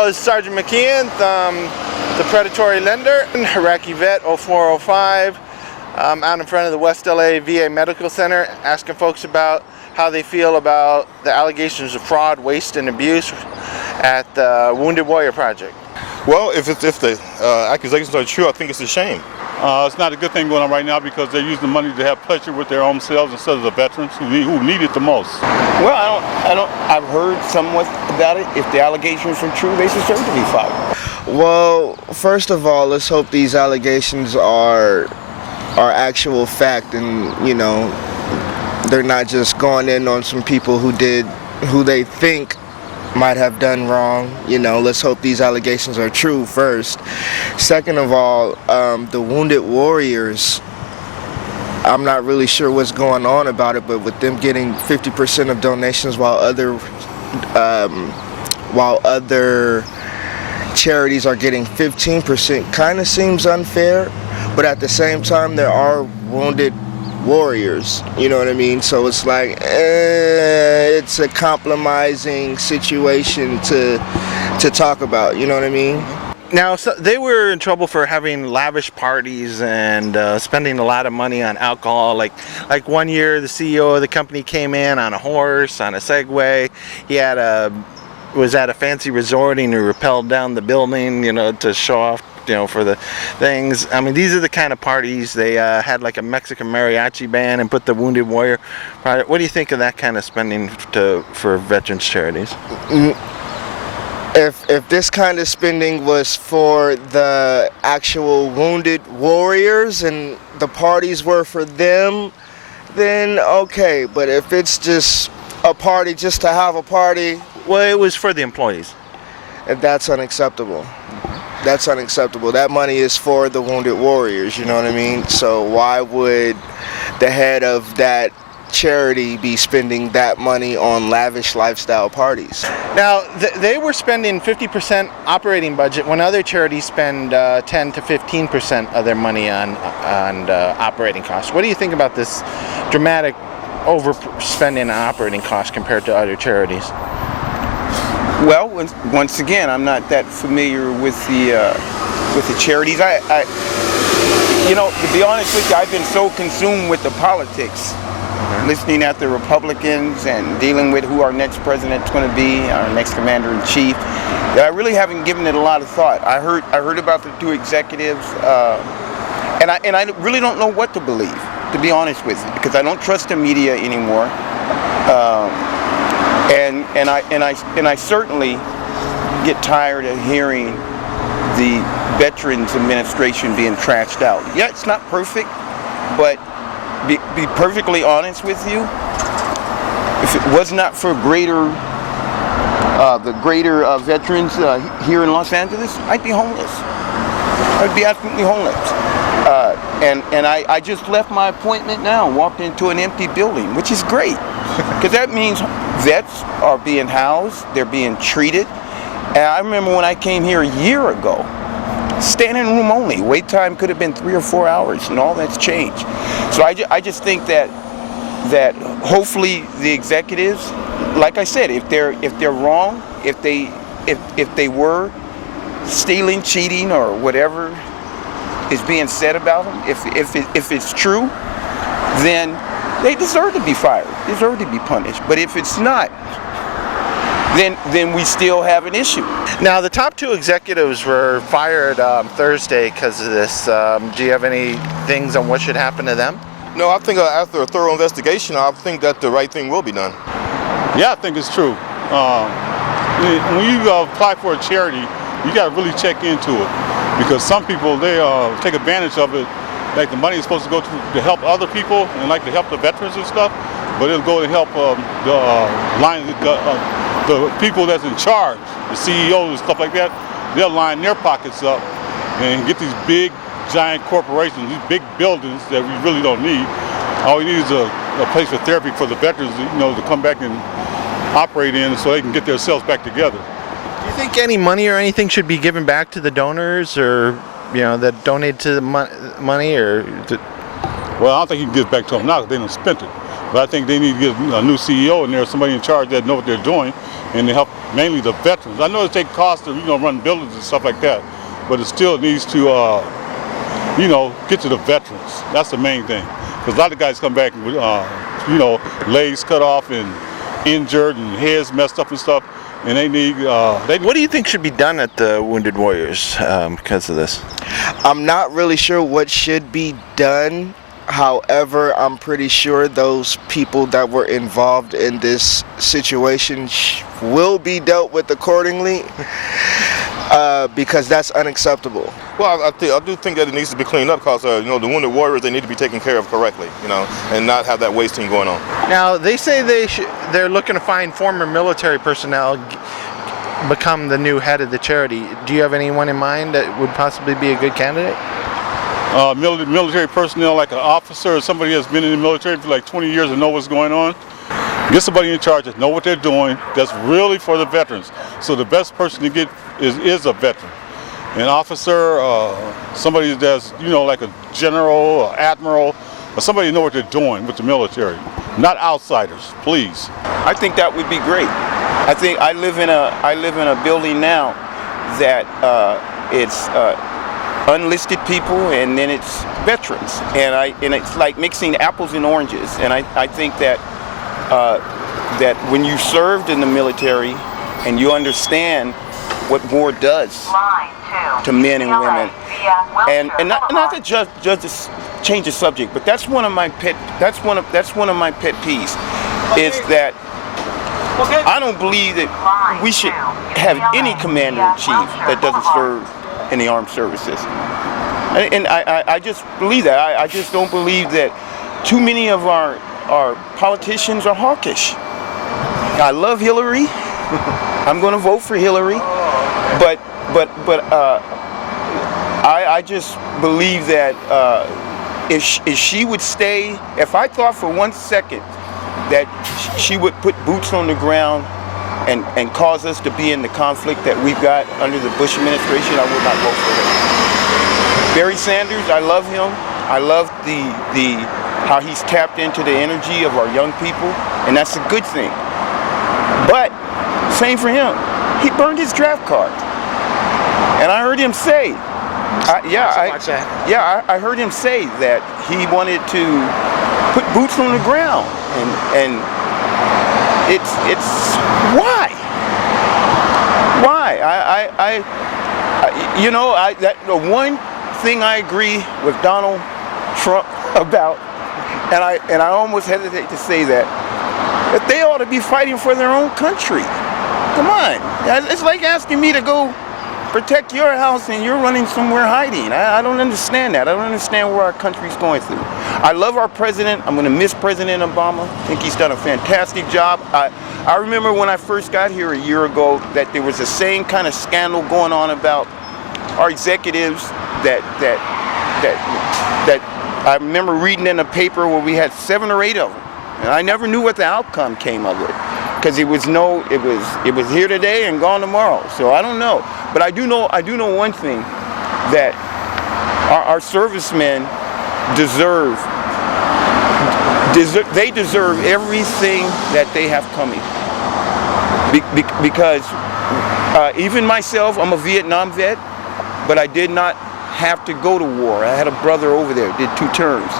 Oh, this is Sergeant Mckeon, the predatory lender, Iraqi vet 0405. Out in front of the West LA VA Medical Center, asking folks about how they feel about the allegations of fraud, waste, and abuse at the Wounded Warrior Project. Well, if the accusations are true, I think it's a shame. It's not a good thing going on right now because they're using the money to have pleasure with their own selves instead of the veterans who need it the most. Well, I've heard somewhat about it. If the allegations are true, they deserve to be fired. Well, first of all, let's hope these allegations are actual fact, and they're not just going in on some people who they think might have done wrong. Let's hope these allegations are true first. Second of all, the Wounded Warriors, I'm not really sure what's going on about it, but with them getting 50% of donations while other charities are getting 15%, kind of seems unfair. But at the same time, there are wounded warriors, you know what I mean? So it's like, it's a compromising situation to talk about, you know what I mean? Now, so they were in trouble for having lavish parties and spending a lot of money on alcohol. Like 1 year, the CEO of the company came in on a horse, on a Segway. He was at a fancy resort and he rappelled down the building, to show off, for the things. I mean, these are the kind of parties. They had like a Mexican mariachi band and put the Wounded Warrior Project. What do you think of that kind of spending for veterans charities? If this kind of spending was for the actual wounded warriors and the parties were for them, then okay. But if it's just a party just to have a party, well, it was for the employees. That's unacceptable. That's unacceptable. That money is for the Wounded Warriors, you know what I mean? So why would the head of that charity be spending that money on lavish lifestyle parties? Now, they were spending 50% operating budget when other charities spend 10 to 15% of their money on operating costs. What do you think about this dramatic overspending on operating costs compared to other charities? Well, once again, I'm not that familiar with the charities. To be honest with you, I've been so consumed with the politics, listening at the Republicans and dealing with who our next president's going to be, our next commander-in-chief, that I really haven't given it a lot of thought. I heard about the two executives, and I really don't know what to believe, to be honest with you, because I don't trust the media anymore. And I certainly get tired of hearing the Veterans Administration being trashed out. Yeah, it's not perfect, but be perfectly honest with you, if it was not for the greater veterans here in Los Angeles, I'd be homeless. I'd be absolutely homeless. And I just left my appointment now, walked into an empty building, which is great, because that means vets are being housed, they're being treated. And I remember when I came here a year ago, standing room only, wait time could have been 3 or 4 hours, and all that's changed. So I just think that hopefully the executives, like I said, if they're wrong, if they were stealing, cheating, or whatever is being said about them, if it's true, then they deserve to be fired, deserve to be punished. But if it's not, then we still have an issue. Now, the top two executives were fired Thursday because of this. Do you have any things on what should happen to them? No, I think after a thorough investigation, I think that the right thing will be done. Yeah, I think it's true. When you apply for a charity, you got to really check into it, because some people, they take advantage of it. Like the money is supposed to go to help other people and like to help the veterans and stuff, but it'll go to help the people that's in charge, the CEOs and stuff like that. They'll line their pockets up and get these big, giant corporations, these big buildings that we really don't need. All we need is a place for therapy for the veterans, to come back and operate in so they can get themselves back together. Do you think any money or anything should be given back to the donors, or that donate to the money, or? Well, I don't think you can give it back to them now because they don't spend it. But I think they need to get a new CEO in there, somebody in charge that know what they're doing, and to help mainly the veterans. I know it takes cost to run buildings and stuff like that, but it still needs to get to the veterans. That's the main thing, because a lot of guys come back with legs cut off and injured and heads messed up and stuff, and they need. What do you think should be done at the Wounded Warriors because of this? I'm not really sure what should be done. However, I'm pretty sure those people that were involved in this situation will be dealt with accordingly, because that's unacceptable. Well, I do think that it needs to be cleaned up because the Wounded Warriors, they need to be taken care of correctly, and not have that wasting going on. Now they say they're looking to find former military personnel become the new head of the charity. Do you have anyone in mind that would possibly be a good candidate? Military personnel, like an officer or somebody that's been in the military for like 20 years and know what's going on. Get somebody in charge that know what they're doing, that's really for the veterans. So the best person to get is a veteran. An officer, somebody that's, like a general or admiral, or somebody who know what they're doing with the military. Not outsiders, please. I think that would be great. I think I live in a building now that it's unlisted people, and then it's veterans, and it's like mixing apples and oranges. And I think that that when you served in the military and you understand what war does to men and women, and not to just change the subject, but that's one of my pet peeves, is that I don't believe that we should have any commander-in-chief that doesn't serve in the armed services. And I just believe that. I just don't believe that too many of our politicians are hawkish. I love Hillary. I'm going to vote for Hillary. But I just believe that if she would stay, if I thought for 1 second that she would put boots on the ground and cause us to be in the conflict that we've got under the Bush administration, I would not vote for her. Barry Sanders, I love him. I love how he's tapped into the energy of our young people, and that's a good thing. But same for him. He burned his draft card, and I heard him say, I heard him say that he wanted to put boots on the ground, and it's why? The one thing I agree with Donald Trump about, and I almost hesitate to say that they ought to be fighting for their own country. Come on, it's like asking me to go protect your house and you're running somewhere hiding. I don't understand that. I don't understand where our country's going through. I love our president. I'm going to miss President Obama. I think he's done a fantastic job. I remember when I first got here a year ago that there was the same kind of scandal going on about our executives that I remember reading in a paper where we had 7 or 8 of them. And I never knew what the outcome came of it, because it was here today and gone tomorrow. So I don't know. But I do know one thing, that our servicemen deserve everything that they have coming. Because even myself, I'm a Vietnam vet, but I did not have to go to war. I had a brother over there, did 2 terms.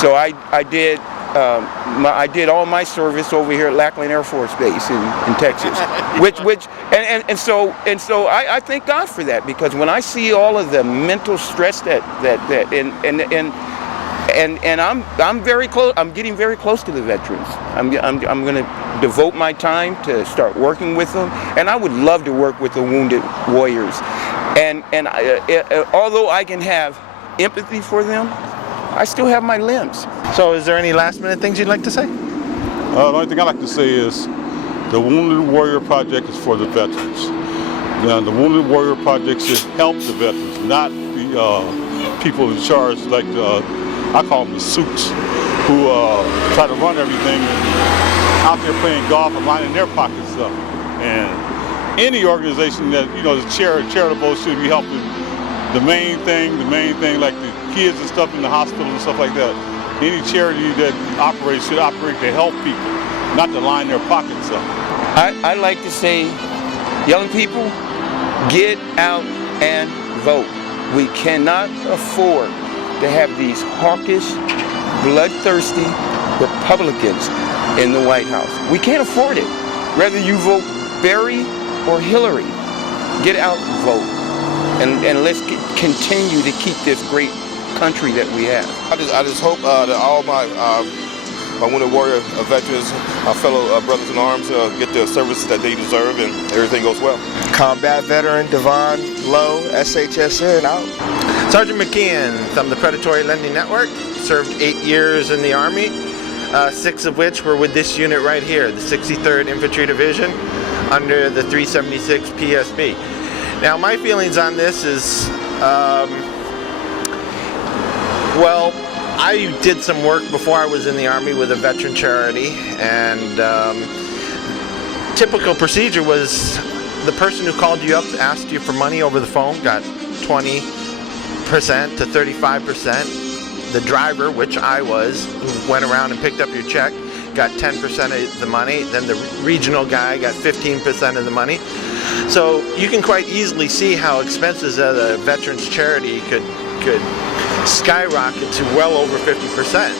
So I did all my service over here at Lackland Air Force Base in Texas, so I thank God for that, because when I see all of the mental stress and I'm very close. I'm getting very close to the veterans. I'm going to devote my time to start working with them, and I would love to work with the Wounded Warriors. And although I can have empathy for them, I still have my limbs. So is there any last minute things you'd like to say? The only thing I'd like to say is the Wounded Warrior Project is for the veterans. Now, the Wounded Warrior Project should help the veterans, not the people in charge, like I call them the suits, who try to run everything and out there playing golf and lining their pockets up. And any organization that is charitable should be helping the main thing, like the kids and stuff in the hospital and stuff like that. Any charity that operates should operate to help people, not to line their pockets up. I like to say, young people, get out and vote. We cannot afford to have these hawkish, bloodthirsty Republicans in the White House. We can't afford it. Whether you vote Barry or Hillary, get out and vote. And let's continue to keep this great country that we have. I just hope that all my wounded warrior veterans, my fellow brothers in arms, get the services that they deserve and everything goes well. Combat veteran Devon Lowe, SHSN, out. Sergeant Mckeon from the Predatory Lending Network, served 8 years in the Army, 6 of which were with this unit right here, the 63rd Infantry Division, under the 376 PSB. Now my feelings on this is, well, I did some work before I was in the Army with a veteran charity, and typical procedure was the person who called you up, asked you for money over the phone, got 20% to 35%. The driver, which I was, who went around and picked up your check, got 10% of the money. Then the regional guy got 15% of the money. So you can quite easily see how expenses at a veterans charity could skyrocket to well over 50%.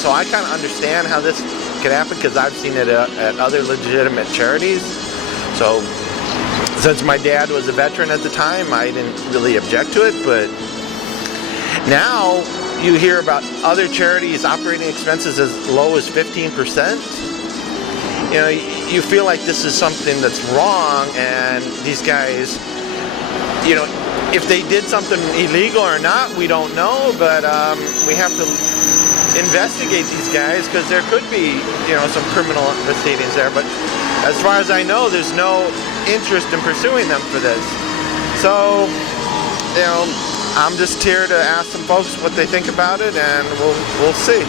So I kind of understand how this could happen because I've seen it at other legitimate charities. So since my dad was a veteran at the time, I didn't really object to it, but now you hear about other charities operating expenses as low as 15%. You know, you feel like this is something that's wrong, and these guys, you know, if they did something illegal or not, we don't know, but we have to investigate these guys because there could be, you know, some criminal proceedings there. But as far as I know, there's no interest in pursuing them for this. So, you know, I'm just here to ask some folks what they think about it, and we'll see.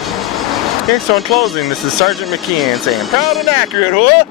Okay, so in closing, this is Sergeant Mckeon saying, proud and accurate, huh?